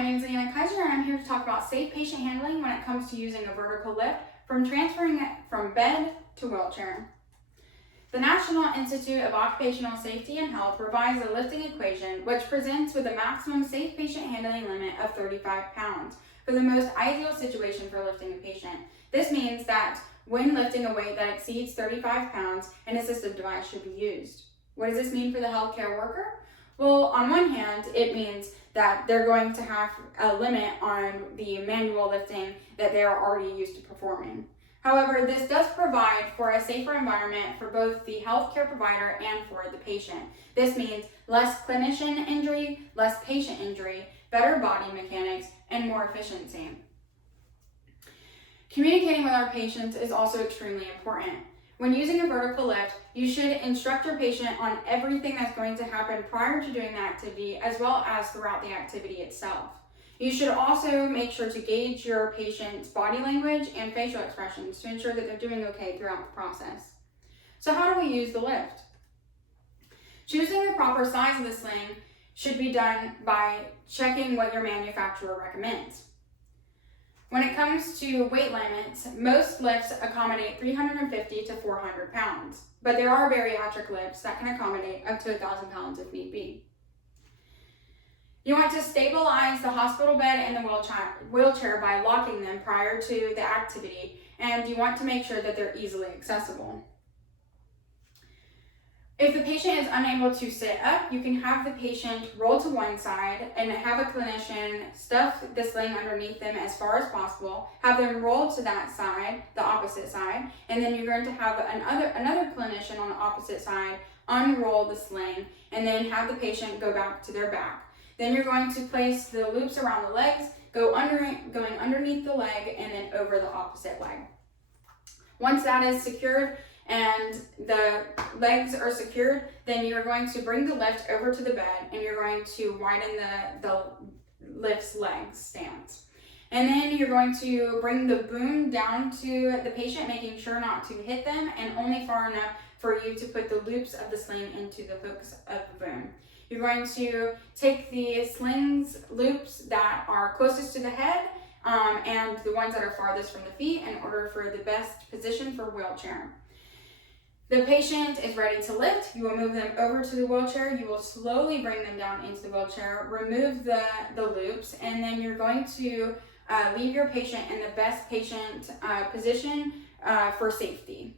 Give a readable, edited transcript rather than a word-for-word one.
my name is Anna Kaiser, and I'm here to talk about safe patient handling when it comes to using a vertical lift from transferring it from bed to wheelchair. The National Institute of Occupational Safety and Health provides a lifting equation which presents with a maximum safe patient handling limit of 35 pounds for the most ideal situation for lifting a patient. This means that when lifting a weight that exceeds 35 pounds, an assistive device should be used. What does this mean for the healthcare worker? Well, on one hand, it means that they're going to have a limit on the manual lifting that they are already used to performing. However, this does provide for a safer environment for both the healthcare provider and for the patient. This means less clinician injury, less patient injury, better body mechanics, and more efficiency. Communicating with our patients is also extremely important. When using a vertical lift, you should instruct your patient on everything that's going to happen prior to doing the activity as well as throughout the activity itself. You should also make sure to gauge your patient's body language and facial expressions to ensure that they're doing okay throughout the process. So how do we use the lift? Choosing the proper size of the sling should be done by checking what your manufacturer recommends. When it comes to weight limits, most lifts accommodate 350 to 400 pounds, but there are bariatric lifts that can accommodate up to 1,000 pounds if need be. You want to stabilize the hospital bed and the wheelchair by locking them prior to the activity, and you want to make sure that they're easily accessible. If the patient is unable to sit up, you can have the patient roll to one side and have a clinician stuff the sling underneath them as far as possible, have them roll to that side, the opposite side, and then you're going to have another clinician on the opposite side unroll the sling and then have the patient go back to their back. Then you're going to place the loops around the legs, going underneath the leg and then over the opposite leg. Once that is secured, and the legs are secured, then you're going to bring the lift over to the bed and you're going to widen the lift's leg stance. And then you're going to bring the boom down to the patient, making sure not to hit them and only far enough for you to put the loops of the sling into the hooks of the boom. You're going to take the sling's loops that are closest to the head and the ones that are farthest from the feet in order for the best position for wheelchair. The patient is ready to lift. You will move them over to the wheelchair. You will slowly bring them down into the wheelchair, remove the loops, and then you're going to leave your patient in the best patient position for safety.